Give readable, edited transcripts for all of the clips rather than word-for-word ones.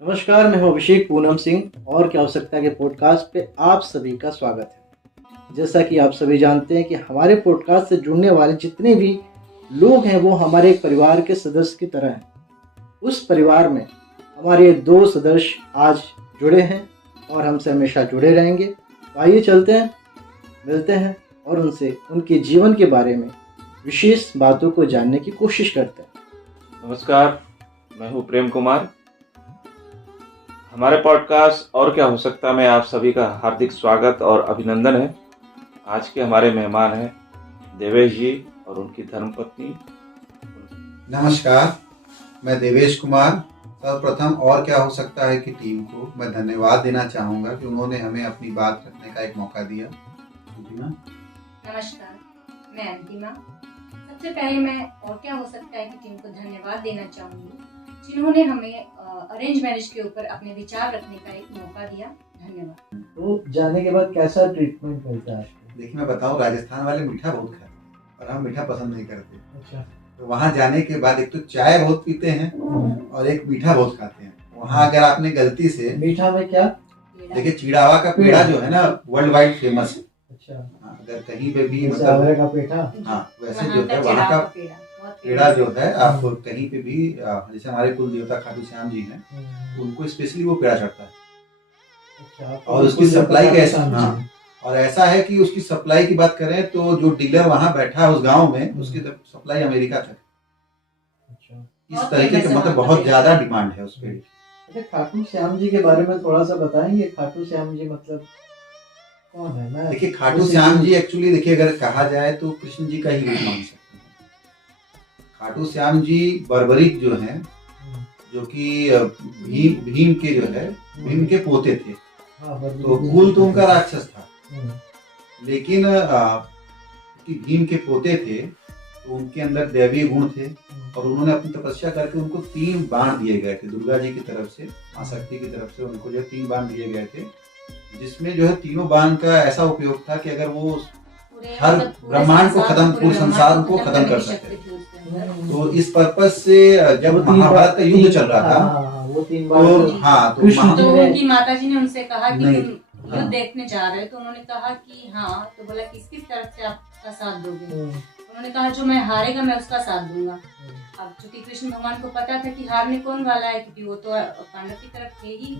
नमस्कार, मैं हूं अभिषेक पूनम सिंह और क्या आवश्यकता के पॉडकास्ट पे आप सभी का स्वागत है। जैसा कि आप सभी जानते हैं कि हमारे पॉडकास्ट से जुड़ने वाले जितने भी लोग हैं वो हमारे एक परिवार के सदस्य की तरह हैं। उस परिवार में हमारे दो सदस्य आज जुड़े हैं और हमसे हमेशा जुड़े रहेंगे। तो आइए चलते हैं, मिलते हैं और उनसे उनके जीवन के बारे में विशेष बातों को जानने की कोशिश करते हैं। नमस्कार, मैं हूँ प्रेम कुमार। हमारे पॉडकास्ट और क्या हो सकता में आप सभी का हार्दिक स्वागत और अभिनंदन है। आज के हमारे मेहमान हैं देवेश जी और उनकी धर्मपत्नी। नमस्कार, मैं देवेश कुमार। सर्वप्रथम और क्या हो सकता है कि टीम को मैं धन्यवाद देना चाहूँगा कि उन्होंने हमें अपनी बात रखने का एक मौका दिया। नमस्कार, मैं अंतिमा। सबसे पहले मैं और क्या हो सकता है कि टीम को धन्यवाद देना चाहूँगी जिन्होंने हमें अरेंज मैरिज के ऊपर अपने विचार रखने का एक मौका दिया। धन्यवाद। तो जाने के बाद कैसा ट्रीटमेंट मिलता है? देखिए, मैं बताऊं, राजस्थान वाले मीठा बहुत खाते हैं और हम मीठा पसंद नहीं करते। अच्छा। तो वहाँ जाने के बाद एक तो चाय बहुत पीते हैं और एक मीठा बहुत खाते हैं। वहाँ अगर आपने गलती से मीठा में क्या? देखिए, चिड़ावा का पेड़ा जो है ना, वर्ल्ड वाइड फेमस है। अच्छा। अगर कहीं पे भी मतलब का पेठा, हाँ, वैसे जो है वहाँ का पेड़ा जो है, आप कहीं पे भी, जैसे हमारे कुल देवता खाटू श्याम जी हैं, उनको स्पेशली वो पेड़ा चढ़ता है। अच्छा। और उसकी सप्लाई कैसा, हाँ, और ऐसा है कि उसकी सप्लाई की बात करें तो जो डीलर वहाँ बैठा है उस गांव में, उसकी सप्लाई अमेरिका तक। अच्छा। इस तरीके का मतलब बहुत ज्यादा डिमांड है उस पेड़ की। अच्छा, खाटू श्याम जी के बारे में थोड़ा सा बताएंगे। खाटू श्याम जी मतलब कौन है? देखिए, खाटू श्याम जी एक्चुअली, देखिए, अगर कहा जाए तो कृष्ण जी का ही रूप मान सकते हैं। खाटू श्याम जी बर्बरिक जो हैं, जो कि भीम के जो है, भीम के पोते थे। तो कुल तो उनका राक्षस था, लेकिन भीम के पोते थे तो उनके अंदर दैवीय गुण थे और उन्होंने अपनी तपस्या करके उनको 3 बाण दिए गए थे दुर्गा जी की तरफ से, मां शक्ति की तरफ से। उनको जो 3 बाण दिए गए थे, जिसमें जो है तीनों बाण का ऐसा उपयोग था कि अगर वो हर ब्रह्मांड को खत्म, पूरे संसार को खत्म कर सकते थे। तो इस पर्पज से जब महाभारत का युद्ध चल रहा था, वो 3 बार, तो उनकी माता जी ने उनसे कहा कि तुम युद्ध देखने जा रहे हो, तो उन्होंने कहा कि हाँ। तो बोला किस किस तरफ से आपका साथ दोगे? उन्होंने कहा जो मैं हारेगा मैं उसका साथ दूंगा। अब चूंकि कृष्ण भगवान को पता था कि हारने कौन वाला है, क्योंकि वो तो पांडव की तरफ थे ही।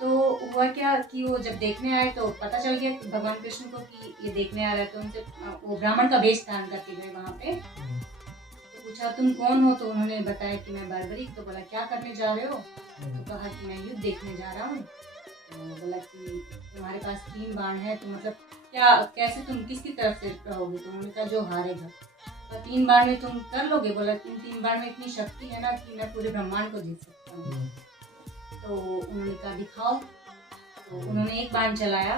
तो हुआ क्या कि वो जब देखने आए तो पता चल गया भगवान कृष्ण को कि ये देखने आ रहा है। तो उनसे वो ब्राह्मण का वेश धारण करके गए वहाँ पे। तो पूछा तुम कौन हो? तो उन्होंने बताया कि मैं बर्बरिक। तो बोला क्या करने जा रहे हो? तो कहा कि मैं युद्ध देखने जा रहा हूँ। तो बोला कि तुम्हारे पास 3 बाण है, तो मतलब क्या, कैसे, तुम किसकी तरफ से रहोगे? तो उन्होंने कहा जो हारेगा। तो 3 बाण में तुम कर लोगे? बोला 3 बाण में इतनी शक्ति है ना कि मैं पूरे ब्रह्मांड को जीत सकता हूँ। तो उन्होंने कहा दिखाओ। तो उन्होंने एक बाण चलाया,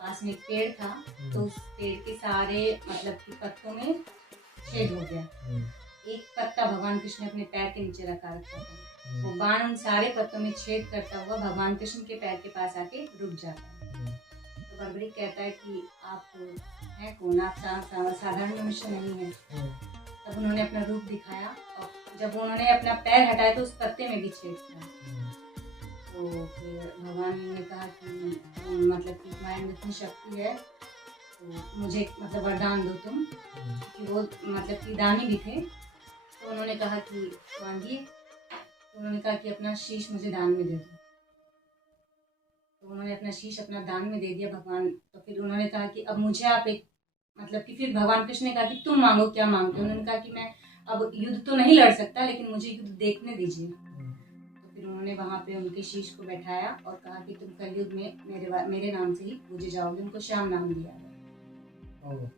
पास में एक पेड़ था, तो उस पेड़ के सारे मतलब कि पत्तों में छेद हो गया। एक पत्ता भगवान कृष्ण ने अपने पैर के नीचे रखा था। वो बाण उन सारे पत्तों में छेद करता हुआ भगवान कृष्ण के पैर के पास आके रुक जाता है। तो बर्बरिक कहता है कि आप हैं कौन? आप साधारण मनुष्य नहीं है। तब उन्होंने अपना रूप दिखाया और जब उन्होंने अपना पैर हटाया तो उस पत्ते में भी छेद था। तो फिर भगवान ने कहा कि मतलब कि तुम्हारे अंदर इतनी शक्ति है, तो मुझे मतलब वरदान दो तुम, कि वो मतलब कि दानी भी थे। तो उन्होंने कहा कि मांगिए। तो उन्होंने कहा कि अपना शीश मुझे दान में दे दो। तो उन्होंने अपना शीश अपना दान में दे दिया भगवान। तो फिर उन्होंने कहा कि अब मुझे आप एक मतलब कि फिर भगवान कृष्ण ने कहा कि तुम मांगो, क्या मांगते हो? उन्होंने कहा कि मैं अब युद्ध तो नहीं लड़ सकता, लेकिन मुझे युद्ध देखने दीजिए। तो फिर उन्होंने वहाँ पे उनके शीश को बैठाया और कहा कि तुम कलयुग में मेरे नाम से ही पूजे जाओगे। उनको श्याम नाम दिया गया।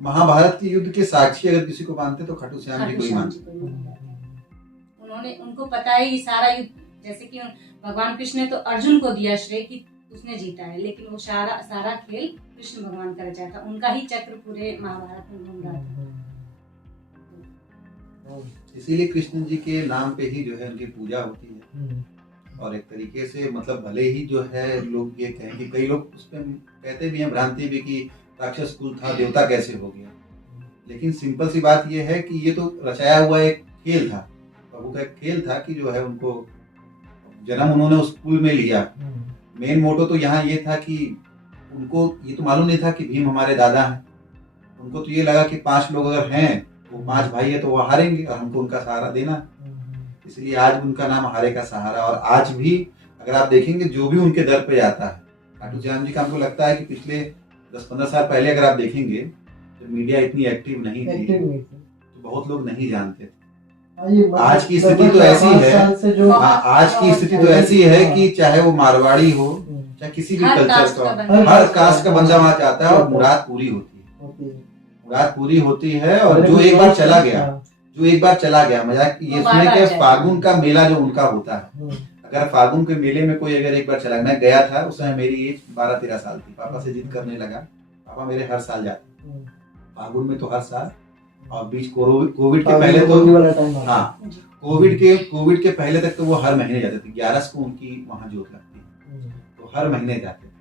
महाभारत के युद्ध के साक्षी अगर किसी को मानते तो खाटू श्याम जी को ही मानते। उनको पता है ये सारा युद्ध जैसे कि भगवान कृष्ण ने तो अर्जुन को दिया श्रेय कि उसने जीता है, लेकिन वो सारा खेल कृष्ण भगवान का रचा था, उनका ही चक्र पूरे महाभारत में घूम रहा था। इसीलिए कृष्ण जी के नाम पे ही जो है उनकी पूजा होती है। और एक तरीके से मतलब भले ही जो है लोग ये कहें कि कई लोग उस पर कहते भी हैं, भ्रांति भी, कि राक्षस कुल था, देवता कैसे हो गया। लेकिन सिंपल सी बात ये है कि ये तो रचाया हुआ एक खेल था, प्रभु का एक खेल था कि जो है उनको जन्म उन्होंने उस कुल में लिया। मेन मोटो तो यहाँ ये था कि उनको ये तो मालूम नहीं था कि भीम हमारे दादा हैं। उनको तो ये लगा कि 5 लोग अगर हैं, वो 5 भाई है तो वो हारेंगे और हमको उनका सहारा देना। इसलिए आज उनका नाम हारे का सहारा। और आज भी अगर आप देखेंगे जो भी उनके दर पे आता है, खाटू श्याम जी का, हमको लगता है कि पिछले 10-15 साल पहले अगर आप देखेंगे तो मीडिया इतनी एक्टिव नहीं थी, तो बहुत लोग नहीं जानते थे। आज की स्थिति तो ऐसी है, हाँ, आज की स्थिति तो ऐसी है कि चाहे वो मारवाड़ी हो, चाहे किसी भी कल्चर का, हर कास्ट का बंदा वहाँ जाता है और मुराद पूरी होती है। मुराद पूरी होती है। और जो एक बार चला गया, मजाक ये सुने कि फागुन का मेला जो उनका होता है, अगर फागुन के मेले में कोई अगर एक बार चला, मैं गया था उस समय मेरी एज 12-13 साल थी, पापा से जिद करने लगा, पापा मेरे हर साल जाते, फागुन में तो हर साल, और बीच कोविड के पहले तो, हाँ, कोविड के पहले तक तो वो हर महीने जाते थे। 11 को उनकी वहां जोत लगती है, तो हर महीने जाते थे।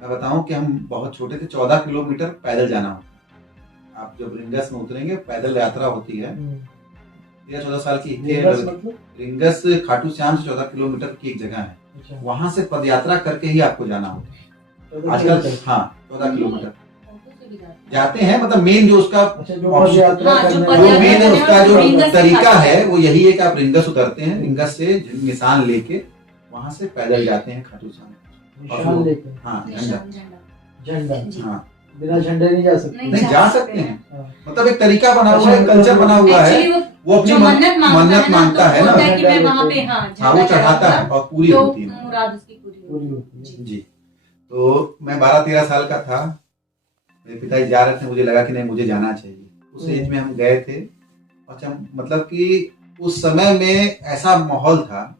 मैं बताऊं कि हम बहुत छोटे थे, 14 किलोमीटर पैदल जाना होता। आप जब रिंगस में उतरेंगे, पैदल यात्रा होती है। 13-14 साल की रिंगस खाटू श्याम से 14 किलोमीटर की एक जगह है, वहां से पद यात्रा करके ही आपको जाना होता है आजकल। हाँ, 14 किलोमीटर जाते हैं। मतलब मेन जो उसका मेन है, उसका जो तरीका है वो यही है कि आप रिंगस उतरते हैं, रिंगस से निशान लेके वहां से पैदल जाते हैं खाटू श्याम लेके। हाँ, झंडा, हाँ, बिना झंडे नहीं जा सकते। नहीं जा सकते हैं, मतलब एक तरीका बना हुआ है, कल्चर बना हुआ है। वो अपनी मन्नत मांगता है ना, हाँ, वो चढ़ाता है और पूरी होती है जी। तो मैं 12-13 साल का था, मेरे पिताजी जा रहे थे, मुझे लगा कि नहीं, मुझे जाना चाहिए। उस एज में हम गए थे। अच्छा, मतलब कि उस समय में ऐसा माहौल था,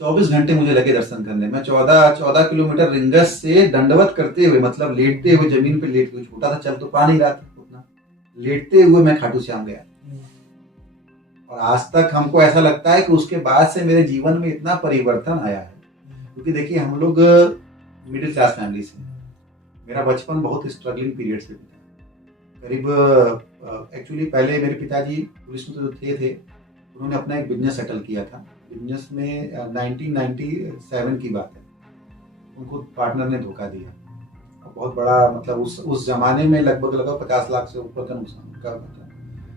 24 घंटे मुझे लगे दर्शन करने में। 14 किलोमीटर रिंगस से दंडवत करते हुए, मतलब लेटते हुए, जमीन पे लेट हुए, छोटा था, चल तो पा नहीं रहा था उतना, लेटते हुए मैं खाटू श्याम गया। और आज तक हमको ऐसा लगता है कि उसके बाद से मेरे जीवन में इतना परिवर्तन आया है। क्योंकि देखिए, हम लोग मिडिल क्लास फैमिली से, मेरा बचपन बहुत स्ट्रगलिंग पीरियड से बीता। करीब एक्चुअली पहले मेरे पिताजी पुलिस में तो थे, उन्होंने अपना एक बिजनेस सेटल किया था। बिजनेस में 1997 की बात है, उनको पार्टनर ने धोखा दिया। बहुत बड़ा, मतलब उस जमाने में लगभग 50 लाख से ऊपर का नुकसान उनका था।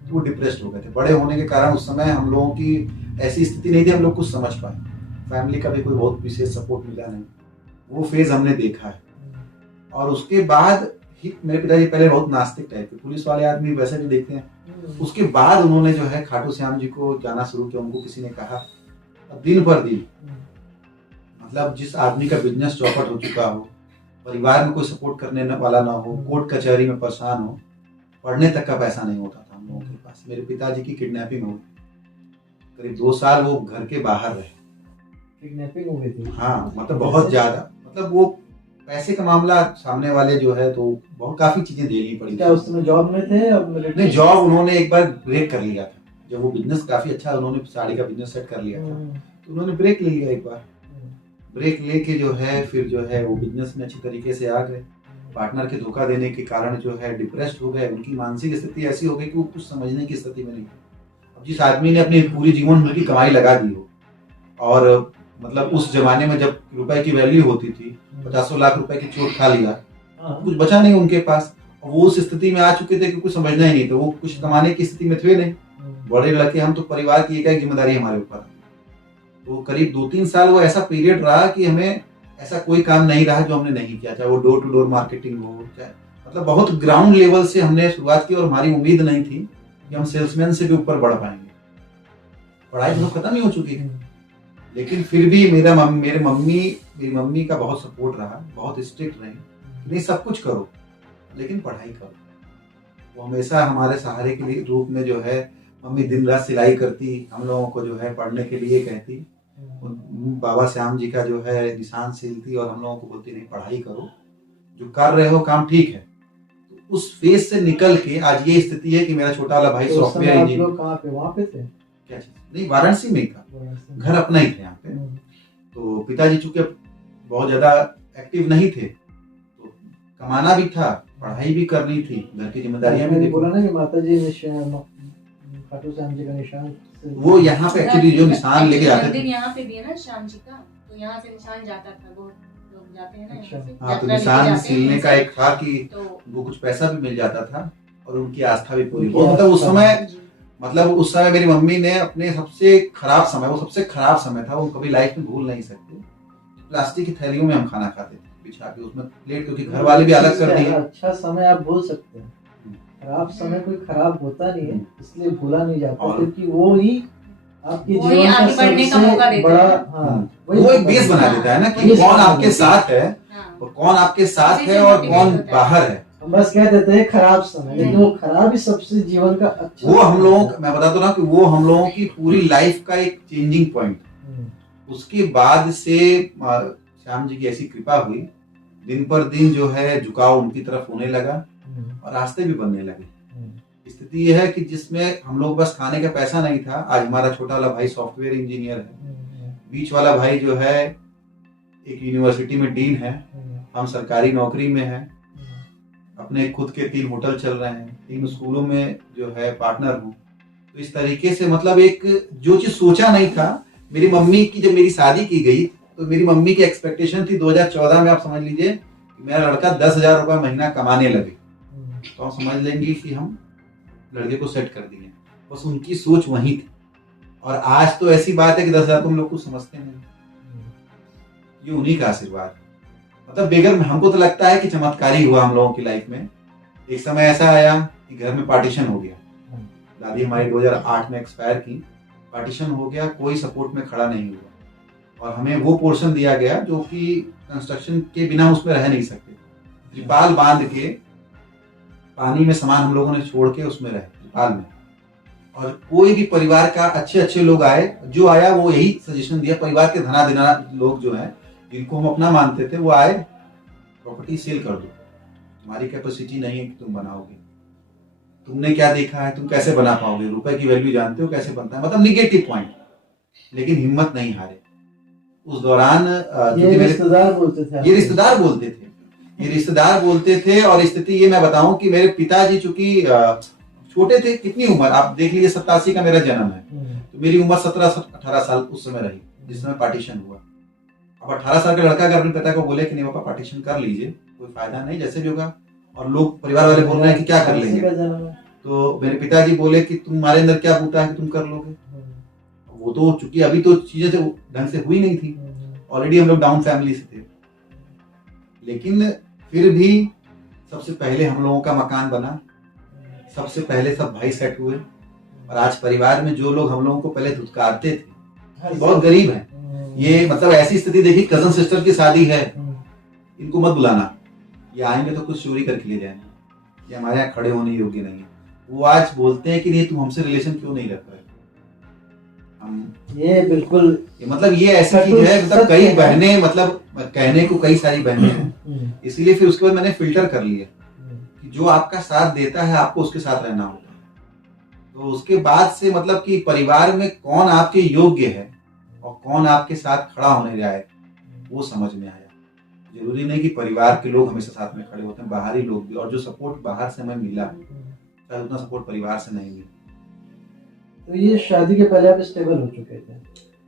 तो वो डिप्रेस्ड हो गए थे। बड़े होने के कारण उस समय हम लोगों की ऐसी स्थिति नहीं थी हम लोग कुछ समझ पाए, फैमिली का भी कोई बहुत विशेष सपोर्ट मिला नहीं। वो फेज हमने देखा है। और उसके बाद ही मेरे पिताजी पहले बहुत नास्तिक टाइप के, पुलिस वाले आदमी वैसे भी देखते हैं। उसके बाद उन्होंने जो है खाटू श्याम जी को जाना शुरू किया। उनको किसी ने कहा, दिन पर दिन, मतलब जिस आदमी का बिजनेस चौपट हो चुका हो, परिवार में कोई सपोर्ट करने वाला ना हो, कोर्ट कचहरी में परेशान हो, पढ़ने तक का पैसा नहीं होता था हम लोगों के पास। मेरे पिताजी की किडनैपिंग हो गई, करीब 2 साल वो घर के बाहर रहे। किडनैपिंग हो गई थी? हाँ, मतलब बहुत ज्यादा, मतलब वो पैसे का मामला सामने वाले जो है तो बहुत काफी चीजें देनी पड़ी। क्या उस समय जॉब में थे? नहीं, जॉब उन्होंने एक बार ब्रेक कर लिया था। जब वो बिजनेस काफी अच्छा, उन्होंने साड़ी का बिजनेस सेट कर लिया था, तो उन्होंने ब्रेक ले लिया एक बार। ब्रेक लेके जो है फिर जो है वो बिजनेस में अच्छी तरीके से आ गए। पार्टनर के धोखा देने के कारण जो है डिप्रेस्ड हो गए। उनकी मानसिक स्थिति ऐसी हो गई कि वो कुछ समझने की स्थिति में नहीं। अब जिस आदमी ने अपनी पूरी जीवन भर की कमाई लगा दी हो, और मतलब उस जमाने में जब रुपए की वैल्यू होती थी, 50 लाख रुपए की चोट खा लिया, कुछ बचा नहीं उनके पास। वो उस स्थिति में आ चुके थे कि कुछ समझना ही नहीं, तो वो कुछ कमाने की स्थिति में थे नहीं। बड़े लड़के हम, तो परिवार की एक जिम्मेदारी हमारे ऊपर। तो करीब 2-3 साल वो ऐसा पीरियड रहा कि हमें ऐसा कोई काम नहीं रहा जो हमने नहीं किया, चाहे वो डोर टू डोर मार्केटिंग हो, चाहे मतलब बहुत ग्राउंड लेवल से हमने शुरुआत की। और हमारी उम्मीद नहीं थी कि हम सेल्समैन से भी ऊपर बढ़ पाएंगे। पढ़ाई तो खत्म ही हो चुकी थी, लेकिन फिर भी मेरी मम्मी का बहुत सपोर्ट रहा, बहुत स्ट्रिक्ट रही, नहीं सब कुछ करो लेकिन पढ़ाई करो। वो हमेशा हमारे सहारे के लिए रूप में जो है मम्मी दिन रात सिलाई करती, हम लोगों को जो है पढ़ने के लिए कहती। बाबा श्याम जी का जो है निशान सीलती और हम लोगों को बोलती नहीं पढ़ाई करो, जो कर रहे हो काम ठीक है। तो उस फेज से निकल के आज ये स्थिति है कि मेरा छोटा वाला भाई सॉफ्टवेयर इंजीनियर। कहाँ पे, वहाँ पे थे? क्या चीज? नहीं, वाराणसी में ही था, घर अपना ही था यहाँ पे। तो पिताजी चूंकि बहुत ज्यादा एक्टिव नहीं थे, तो कमाना भी था, पढ़ाई भी करनी थी, घर की जिम्मेदारियां भी। बोला ना कि माता जी खाटू श्याम जी का निशान, वो यहाँ पे एक्चुअली जो निशान लेके जाते थे, यहाँ पे भी है ना श्याम जी का, तो यहाँ से निशान जाता था, बहुत लोग जाते हैं ना यहाँ से। हाँ, तो निशान सीलने का एक था कि वो कुछ पैसा भी मिल जाता था और उनकी आस्था भी पूरी। वो मतलब उस समय मेरी मम्मी ने अपने सबसे खराब समय, वो सबसे खराब समय था, वो कभी लाइफ में भूल नहीं सकते। प्लास्टिक की थैलियों में हम खाना खाते थे, बिछा के उसमें प्लेट, क्योंकि घर वाले भी अलग कर दिए। अच्छा समय आप भूल सकते हैं, खराब समय कोई खराब होता नहीं है, इसलिए भूला नहीं जाता, क्योंकि वो ही आपके जीवन का सबसे बड़ा, वो एक बेस बना देता है ना कि कौन आपके साथ है और कौन आपके साथ है और कौन बाहर है। हम बस कह देते हैं खराब समय, लेकिन वो खराब ही सबसे जीवन का अच्छा, वो हम लोगों, मैं बता दूं ना कि वो हम लोगों की पूरी लाइफ का एक चेंजिंग पॉइंट। उसके बाद से श्याम जी की ऐसी कृपा हुई, दिन पर दिन जो है झुकाव उनकी तरफ होने लगा और रास्ते भी बनने लगे। स्थिति यह है कि जिसमें हम लोग बस खाने का पैसा नहीं था, आज हमारा छोटा वाला भाई सॉफ्टवेयर इंजीनियर है, बीच वाला भाई जो है एक यूनिवर्सिटी में डीन है, हम सरकारी नौकरी में हैं, अपने खुद के 3 होटल चल रहे हैं, 3 स्कूलों में जो है पार्टनर हूँ। तो इस तरीके से मतलब एक जो चीज सोचा नहीं था, मेरी मम्मी की जब मेरी शादी की गई तो मेरी मम्मी की एक्सपेक्टेशन थी 2014 में, आप समझ लीजिए मेरा लड़का 10,000 रुपये महीना कमाने लगे तो हम समझ लेंगे कि हम लड़के को सेट कर दिए। बस उनकी सोच वही थी। और आज तो ऐसी बात है कि 10,000 को हम लोग कुछ समझते नहीं, ये उन्हीं का आशीर्वाद। मतलब बेगर हमको तो लगता है कि चमत्कारी हुआ हम लोगों की लाइफ में। एक समय ऐसा आया कि घर में पार्टीशन हो गया, दादी हमारी 2008 में एक्सपायर की, पार्टीशन हो गया, कोई सपोर्ट में खड़ा नहीं हुआ और हमें वो पोर्शन दिया गया जो कि कंस्ट्रक्शन के बिना उसमें रह नहीं सकते। त्रिपाल बांध के पानी में सामान हम लोगों ने छोड़ के उसमें रहे त्रिपाल में, और कोई भी परिवार का अच्छे लोग आए, जो आया वो यही सजेशन दिया, परिवार के धना लोग जो है जिनको हम अपना मानते थे, वो आए प्रॉपर्टी सेल कर दो, तुम्हारी कैपेसिटी नहीं है कि तुम बनाओगे, तुमने क्या देखा है, तुम कैसे बना पाओगे, रुपए की वैल्यू जानते हो कैसे बनता है, मतलब निगेटिव पॉइंट। लेकिन हिम्मत नहीं हारे। उस दौरान ये रिश्तेदार बोलते थे, ये रिश्तेदार बोलते थे। और स्थिति ये मैं बताऊं कि मेरे पिताजी चूंकि छोटे थे, कितनी उम्र आप देख लीजिए, 87 का मेरा जन्म है, तो मेरी उम्र 17-18 साल उस समय रही जिस समय पार्टीशन हुआ। अब 18 साल का लड़का अगर अपने पिता को बोले कि नहीं पापा पार्टीशन कर लीजिए, कोई फायदा नहीं, जैसे भी होगा, और लोग परिवार वाले बोल रहे हैं कि क्या कर लेंगे, तो मेरे पिताजी बोले कि तुम्हारे अंदर क्या बूता है कि तुम कर लोगे। वो तो चूंकि अभी तो चीजें ढंग से हुई नहीं थी, ऑलरेडी हम लोग डाउन फैमिली से थे, लेकिन फिर भी सबसे पहले हम लोगों का मकान बना, सबसे पहले सब भाई सेट हुए। और आज परिवार में जो लोग हम लोगों को पहले धुतकारते थे, बहुत गरीब हैं, ये मतलब ऐसी स्थिति देखी, कजन सिस्टर की शादी है, इनको मत बुलाना, ये आएंगे तो कुछ चोरी करके ले जाएंगे, ये हमारे यहाँ खड़े होने योग्य नहीं है। वो आज बोलते हैं कि नहीं तुम हमसे रिलेशन क्यों नहीं रख रहे। हम ये बिल्कुल मतलब ये ऐसी चीज है, मतलब कई बहनें, मतलब कहने को कई सारी बहनें हैं, इसीलिए फिर उसके बाद मैंने फिल्टर कर लिया कि जो आपका साथ देता है आपको उसके साथ रहना होता है। तो उसके बाद से मतलब कि परिवार में कौन आपके योग्य है और कौन आपके साथ खड़ा होने जाए, वो समझ में आया। जरूरी नहीं कि परिवार के लोग हमेशा साथ में खड़े होते हैं, बाहरी लोग भी, और जो सपोर्ट बाहर से हमें मिला शायद उतना सपोर्ट परिवार से नहीं मिला। तो ये शादी के पहले आप स्टेबल हो चुके थे?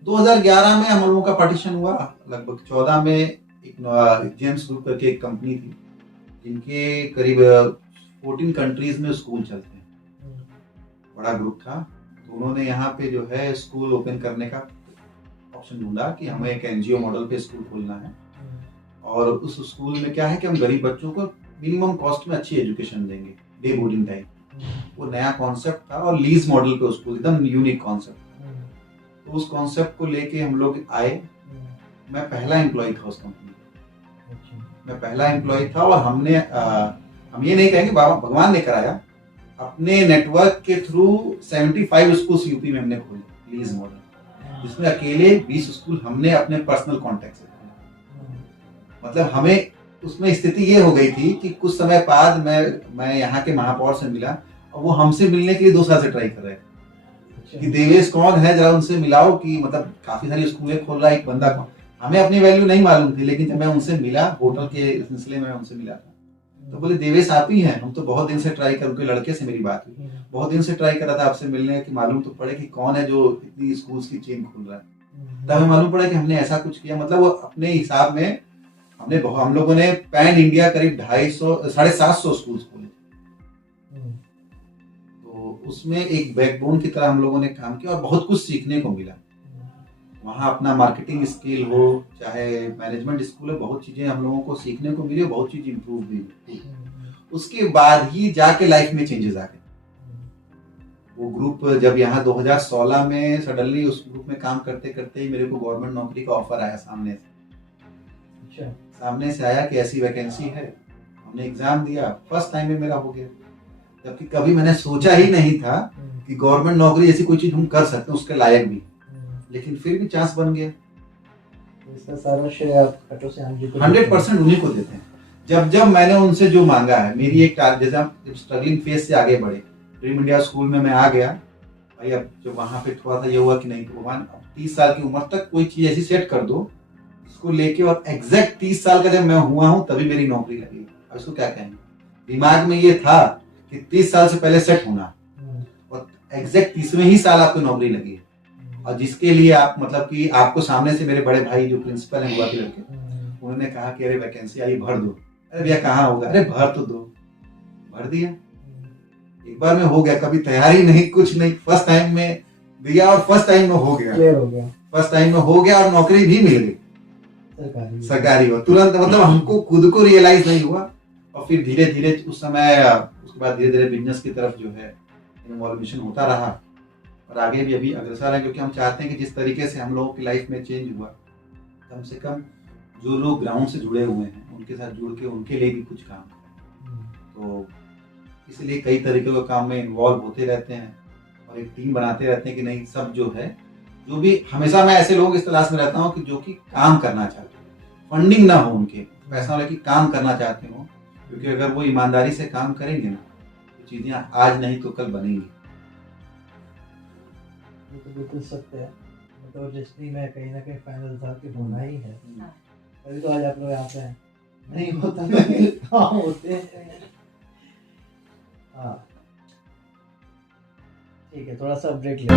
2011 में हम लोगों का पार्टीशन हुआ, लगभग 14 में एक जेम्स ग्रुप करके एक कंपनी थी जिनके करीब 14 कंट्रीज में स्कूल चलते हैं, बड़ा ग्रुप था। तो उन्होंने यहाँ पे जो है स्कूल ओपन करने का ऑप्शन ढूंढा कि हमें एक एनजीओ मॉडल पे स्कूल खोलना है, और उस स्कूल में क्या है कि हम गरीब बच्चों को मिनिमम कॉस्ट में अच्छी एजुकेशन देंगे, डे बोर्डिंग टाइप। वो नया कॉन्सेप्ट था और लीज मॉडल पे स्कूल, एकदम यूनिक कॉन्सेप्ट था। तो उस कॉन्सेप्ट को लेके हम लोग आए, मैं पहला एम्प्लॉय था उस कंपनी में, मैं पहला एम्प्लॉय था। और हमने हम ये नहीं कहेंगे भगवान ने कराया, अपने नेटवर्क के थ्रू 75 स्कूल्स यूपी में हमने खोले लीज मॉडल, जिसमें अकेले 20 स्कूल हमने अपने पर्सनल कॉन्टेक्ट से खोले। मतलब हमें उसमें स्थिति ये हो गई थी कि कुछ समय बाद मैं यहाँ के महापौर से मिला और वो हमसे मिलने के लिए 2 साल से ट्राई कर रहे थे कि देवेश कौन है, जरा उनसे मिलाओ, कि मतलब काफी सारी स्कूलें खोल रहा है एक बंदा कौन। हमें अपनी वैल्यू नहीं मालूम थी, लेकिन जब मैं उनसे मिला होटल के सिलसिले में उनसे मिला था, तो बोले देवेश आप ही हैं, हम तो बहुत दिन से ट्राई कर, उनके लड़के से मेरी बात हुई, बहुत दिन से ट्राई कर रहा था आपसे मिलने कि मालूम तो पड़े कि कौन है जो इतनी स्कूल्स की चेन खोल रहा है। तब हमें मालूम पड़ा कि हमने ऐसा कुछ किया। मतलब वो अपने हिसाब में हम लोगों ने पैन इंडिया करीब 750 स्कूल्स खोले, तो उसमें एक बैकबोन की तरह हम लोगों ने काम किया और बहुत कुछ सीखने को मिला। वहाँ अपना मार्केटिंग स्किल हो चाहे मैनेजमेंट स्कूल है, बहुत चीजें हम लोगों को सीखने को मिली और बहुत चीज इम्प्रूव भी हुई। उसके बाद ही जाके लाइफ में चेंजेस आ गए। वो ग्रुप जब यहाँ 2016 में सडनली उस ग्रुप में काम करते करते ही मेरे को गवर्नमेंट नौकरी का ऑफर आया सामने से। सामने से आया कि ऐसी वैकेंसी है, हमने एग्जाम दिया, फर्स्ट टाइम में मेरा हो गया, जबकि कभी मैंने सोचा ही नहीं था कि गवर्नमेंट नौकरी ऐसी कोई चीज हम कर सकते हैं उसके लायक भी, लेकिन फिर भी चांस बन गया। इसका सारा श्रेय आप खाटू श्याम जी को 100% उन्हीं को देते हैं। जब मैंने उनसे जो मांगा है, मेरी एक जैसे हम स्ट्रगलिंग फेज से आगे बढ़े, ड्रीम इंडिया स्कूल में मैं आ गया भाई, अब जो वहां पे थोड़ा सा ये हुआ कि नहीं, भगवान 30 साल की उम्र तक कोई चीज ऐसी सेट कर दो इसको लेके, और एग्जैक्ट 30 साल का जब मैं हुआ हूँ तभी मेरी नौकरी लगी। अब इसको क्या कहेंगे, दिमाग में ये था कि 30 साल से पहले सेट होना, और एग्जैक्ट 30वें ही साल आपको नौकरी लगी है, और जिसके लिए आप मतलब कि आपको सामने से मेरे बड़े भाई जो प्रिंसिपल हैं हुआ के लड़के, उन्होंने कहा कि अरे वैकेंसी आई भर दो। अरे भैया कहाँ होगा, अरे भर तो दो, भर दिया। एक बार में हो गया, कभी तैयारी नहीं कुछ नहीं, फर्स्ट टाइम में दिया और फर्स्ट टाइम में हो गया, क्लियर हो गया, फर्स्ट टाइम में हो गया और नौकरी भी मिल गई सरकारी हो तुरंत। मतलब हमको खुद को रियलाइज नहीं हुआ, और फिर धीरे धीरे उस समय उसके बाद धीरे धीरे बिजनेस की तरफ जो है इन्वॉल्वेशन होता रहा, और आगे भी अभी अग्रसर है, क्योंकि हम चाहते हैं कि जिस तरीके से हम लोगों की लाइफ में चेंज हुआ, कम से कम जो लोग ग्राउंड से जुड़े हुए हैं उनके साथ जुड़ के उनके लिए भी कुछ काम करें। तो इसलिए कई तरीके के काम में इन्वॉल्व होते रहते हैं और एक टीम बनाते रहते हैं कि नहीं सब जो है, जो भी हमेशा मैं ऐसे लोगों की तलाश में रहता हूँ कि जो कि काम करना चाहते हैं, फंडिंग ना हो उनके, पैसा वाले की काम करना चाहते हो, क्योंकि अगर वो ईमानदारी से काम करेंगे ना तो चीजें आज नहीं तो कल बनेंगी। तो बिल्कुल सत्य है, मतलब जस्टी में कहीं ना कहीं फाइनल था कि होना ही है, तभी तो आज आप लोग यहाँ पे हैं, नहीं होता काम होते हैं। हाँ ठीक है, थोड़ा सा ब्रेक ले